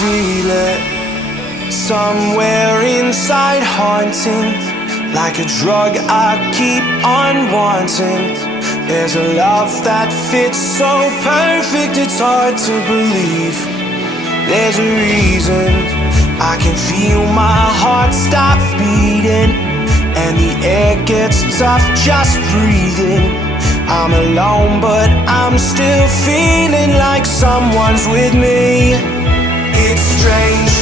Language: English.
feel it somewhere inside, haunting, like a drug I keep on wanting. There's a love that fits so perfect, it's hard to believe. There's a reason I can feel my heart stop beating, and the air gets tough just breathing. I'm alone, but I'm still feeling like someone's with me. It's strange,